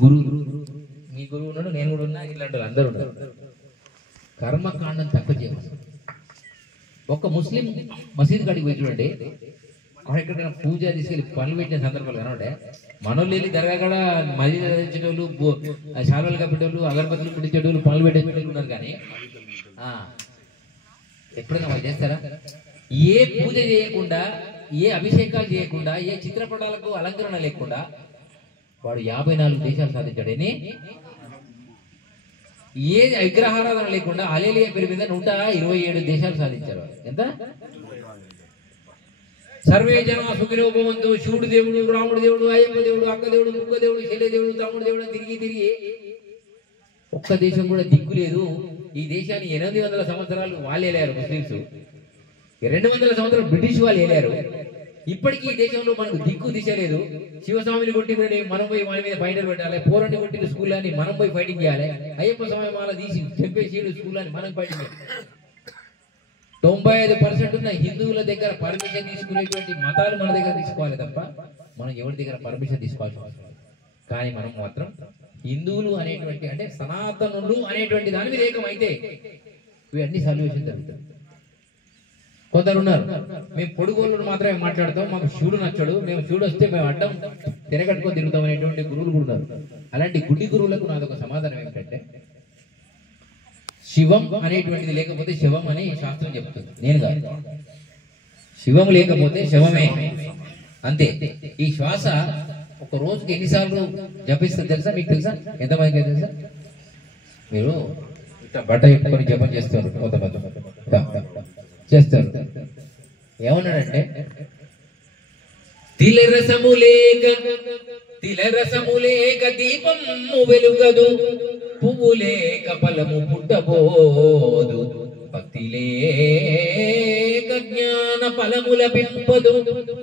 గురువు, మీ గురువు ఉన్నాడు, నేను కూడా ఉన్నా, ఇలాంటి అందరూ ఉన్నారు. కర్మకాండం తక్కువ చేయమని. ఒక్క ముస్లిం మసీద్ కాడికి పోయి చూడండి, ఎక్కడికైనా పూజ తీసుకెళ్ళి పనులు పెట్టిన సందర్భాలు కనబడే. మనోళ్ళు వెళ్ళి దర్గా కూడా మసీద్ చదివించేటోళ్ళు, శాలువలు కప్పేటోళ్ళు, అగరబత్తులు పుట్టించేటోళ్ళు, పనులు పెట్టేటోళ్ళు ఉన్నారు. కానీ ఎప్పుడైనా వాళ్ళు చేస్తారా? ఏ పూజ చేయకుండా, ఏ అభిషేకాలు చేయకుండా, ఏ చిత్రపటాలకు అలంకరణ లేకుండా వాడు 54 దేశాలు సాధించాడని. ఏ విగ్రహారాధన లేకుండా అలేలియా పేరు మీద 127 దేశాలు సాధించారు. ఎంత? సర్వే జన సుఖినో భవంతు. శివుడు దేవుడు, రాముడు దేవుడు, అయ్యప్ప దేవుడు, అక్క దేవుడు, ముక్క దేవుడు, చెల్లె దేవుడు, తమ్ముడు దేవుడు తిరిగి ఒక్క దేశం కూడా దిక్కు లేదు. ఈ దేశాన్ని 800 సంవత్సరాలు వాళ్ళు ఏలారు ముస్లింస్, 200 సంవత్సరాలు బ్రిటిష్ వాళ్ళు ఏలారు. ఇప్పటికీ ఈ దేశంలో మనకు దిక్కు దిశ లేదు. శివస్వామిని కొట్టినని మనం పోయి మన మీద ఫైటలు పెట్టాలి, పోరాన్ని కొట్టిన స్కూల్ అని మనం పోయి ఫైటింగ్ చేయాలి, అయ్యప్ప స్వామి మాల తీసి చెప్పేసి స్కూల్ అని మనం ఫైటింగ్ చేయాలి. 95% ఉన్న హిందువుల దగ్గర పర్మిషన్ తీసుకునేటువంటి మతాలు మన దగ్గర తీసుకోవాలి తప్ప మనం ఎవరి దగ్గర పర్మిషన్ తీసుకోవాల్సిన అవసరం లేదు. కానీ మనం మాత్రం హిందువులు అనేటువంటి, అంటే సనాతనులు అనేటువంటి దాని మీద ఏకమైతే ఇవన్నీ సొల్యూషన్ జరుగుతుంది. కొందరు ఉన్నారు, మేము పొడుగోళ్ళు మాత్రమే మాట్లాడతాం, మాకు శివుడు నచ్చడు, మేము శివుడు వస్తే మేము అడ్డం తిరగట్టుకొని తిరుగుతాం అనేటువంటి గురువులు కూడా ఉన్నారు. అలాంటి గుడ్డి గురువులకు నాదొక సమాధానం ఏమిటంటే, శివం అనేటువంటిది లేకపోతే శివం అని శాస్త్రం చెప్తుంది, నేను కాదు. శివం లేకపోతే శవమే, అంతే. ఈ శ్వాస ఒక రోజుకి ఎన్నిసార్లు జపిస్తుంది తెలుసా? మీకు తెలుసా? ఎంతమందికి తెలుసా? మీరు ఇట్లా బట్ట పెట్టుకొని జపం చేస్తారు, చేస్తారు. ఏమన్నాడంటే, తిలరసము లేక దీపము వెలుగదు, పువ్వు లేక ఫలము పుట్టబోదు, భక్తి లేక జ్ఞాన ఫలముల పింపదు,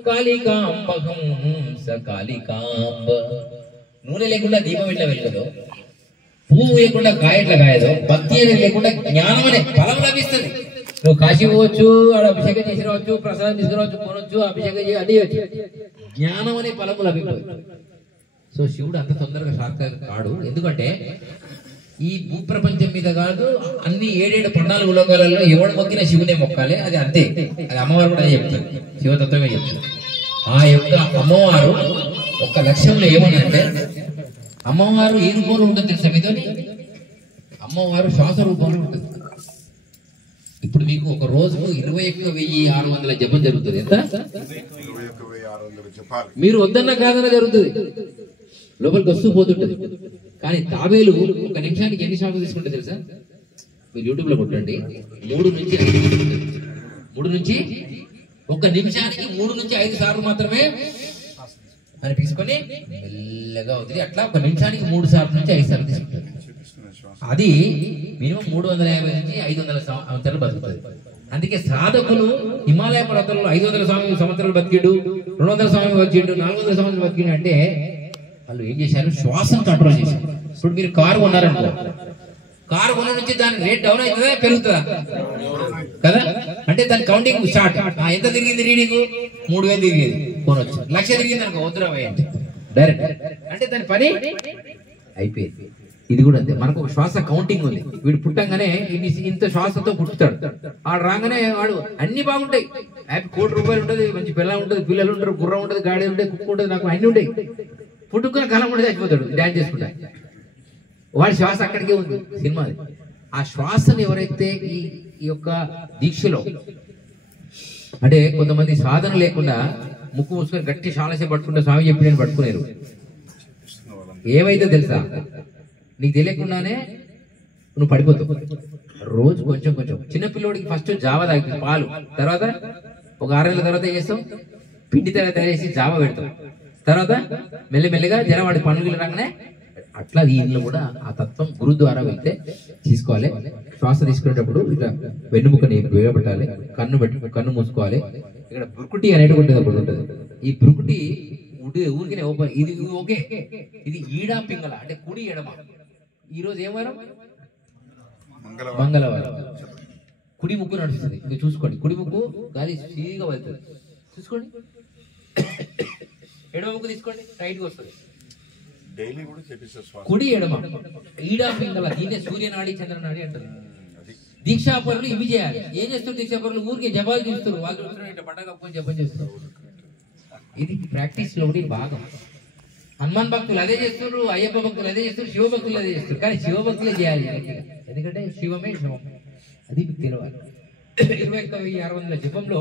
కాళికాంబ హంస కాళికాంబ. నూనె లేకుండా దీపం ఎట్లా వెళ్తుందో, పువ్వు లేకుండా కాయ ఎట్లా కాయదో, భక్తి అనేది లేకుండా జ్ఞానం అనే ఫలం లభిస్తుంది. నువ్వు కాశీ పోవచ్చు, ఆడ అభిషేకం చేసి రావచ్చు, ప్రసాదం తీసుకురావచ్చు, కొనవచ్చు, అభిషేకం చేసి అది వచ్చు, జ్ఞానం అనే ఫలము లభించదు. సో శివుడు అంత తొందరగా సార్థక కాడు. ఎందుకంటే ఈ భూప్రపంచం మీద కాదు, అన్ని 7 14 లోకాలలో ఎవడు మొక్కిన శివునే మొక్కాలి, అది అంతే. అది అమ్మవారు కూడా చెప్తారు, శివతత్వమే చెప్తారు. ఆ యొక్క అమ్మవారు ఒక లక్ష్యంలో ఏమన్నంటే, అమ్మవారు ఏ రూపంలో ఉంటుంది తెలుసా మీతో? అమ్మవారు శ్వాస రూపంలో ఉంటుంది. ఇప్పుడు మీకు ఒక రోజుకు 21,600 జపం జరుగుతుంది. ఎంత? మీరు వద్దన్న కాదన్న జరుగుతుంది, లోపలికి వస్తూ పోతుంటది. కానీ తాబేలు ఒక నిమిషానికి ఎన్ని సార్లు తీసుకుంటే తెలుసా? మీరు యూట్యూబ్ లో కొట్టండి, 3 నుంచి ఒక నిమిషానికి 3 నుంచి 5 సార్లు మాత్రమే అని తీసుకొని మెల్లగా వదిలి, అట్లా ఒక నిమిషానికి 3 సార్లు నుంచి 5 సార్లు తీసుకుంటారు. అది మినిమం 350 నుంచి 500 సంవత్సరాలు బతుకుతుంది. అందుకే సాధకులు హిమాలయ పర్వతాల్లో 500 సంవత్సరాలు బతికిడు, 200 సంవత్సరాలు బతికిడు, 400 సంవత్సరాలు బతికిడు అంటే వాళ్ళు ఏం చేశారు? శ్వాసను కంట్రోల్ చేశారు. ఇప్పుడు మీరు కారు కొన్నారనుకో, కారు కొన్న నుంచి దాని రేట్ డౌన్ అవుతుందా పెరుగుతుందా? కదా, అంటే దాని కౌంటింగ్ స్టార్ట్. ఎంత తిరిగింది రీడింగ్? 3000 తిరిగేది కొనొచ్చు. 1,00,000 తిరిగింది అనుకో, వద్దురా వేయండి డైరెక్ట్, అంటే దాని పని అయిపోయింది. ఇది కూడా అంతే, మనకు ఒక శ్వాస కౌంటింగ్ ఉంది. వీడు పుట్టంగానే ఇంత శ్వాసతో పుట్టుతాడు, ఆడు రాగానే వాడు అన్ని బాగుంటాయి, 1 కోటి రూపాయలు ఉంటుంది, మంచి పిల్ల ఉంటుంది, పిల్లలు ఉంటారు, గుర్రం ఉంటుంది, గాడి ఉంటుంది, కుక్క ఉంటుంది, నాకు అన్ని ఉంటాయి. పుట్టుకున్న కాలం కూడా చచ్చిపోతాడు డ్యాన్స్ చేసుకుంటా. వాడి శ్వాస అక్కడికే ఉంది సినిమా. ఆ శ్వాసను ఎవరైతే ఈ యొక్క దీక్షలో, అంటే కొంతమంది సాధన లేకుండా ముక్కు మూసుకొని గట్టి శ్వాస పట్టుకుంటే స్వామి చెప్పి నేను పట్టుకునేరు, ఏమైతే తెలుసా? నీకు తెలియకుండానే నువ్వు పడిపోతావు. రోజు కొంచెం కొంచెం. చిన్నపిల్లోడికి ఫస్ట్ జావ తాగి పాలు, తర్వాత ఒక 6 నెలల తర్వాత ఏం చేస్తావు? పిండి తయారు చేసి జావ పెడతావు, తర్వాత మెల్లమెల్లగా జనవాడి పనులు రాగానే అట్లా దీనిలో కూడా ఆ తత్వం గురు ద్వారా వెళ్తే తీసుకోవాలి. శ్వాస తీసుకునేటప్పుడు ఇట్లా వెన్నుముకని వేయబెట్టాలి, కన్ను మూసుకోవాలి. ఇక్కడ బురుకుటి అనేటువంటి ఒకటి ఉంటుంది. ఈ బురుకుటి ఊరికినే ఓపెన్, ఇది ఓకే, ఇది ఈడా పింగళ అంటే కుడి ఎడమ. ఈ రోజు ఏం వారం? మంగళవారం. కుడి ముక్కు నడుస్తుంది, మీరు చూసుకోండి. కుడి ముక్కు గాలి ఫ్రీగా వెళ్తుంది, చూసుకోండి. ఎడమ ముక్కు తీసుకోండి, టైట్గా వస్తుంది. కుడి ఎడమ ఈడా పింగళ దీన్నే సూర్యనాడి చంద్రనాడి అంటారు. దీక్షాపరులు ఇవి చేయాలి. ఏం చేస్తారు దీక్షాపరులు? ఊరికి జపాలు తీస్తారు, వాళ్ళు ఇట్లా పండగ కప్పుకొని జపం చేస్తారు. ఇది ప్రాక్టీస్ లో ఒకటి భాగం. హనుమాన్ భక్తులు అదే చేస్తారు, అయ్యప్ప భక్తులు అదే చేస్తారు, శివ భక్తులు అదే చేస్తారు. కానీ శివ భక్తులే చేయాలి, ఎందుకంటే శివమే శివం, అది మీకు తెలియాలి. 21,600 జపంలో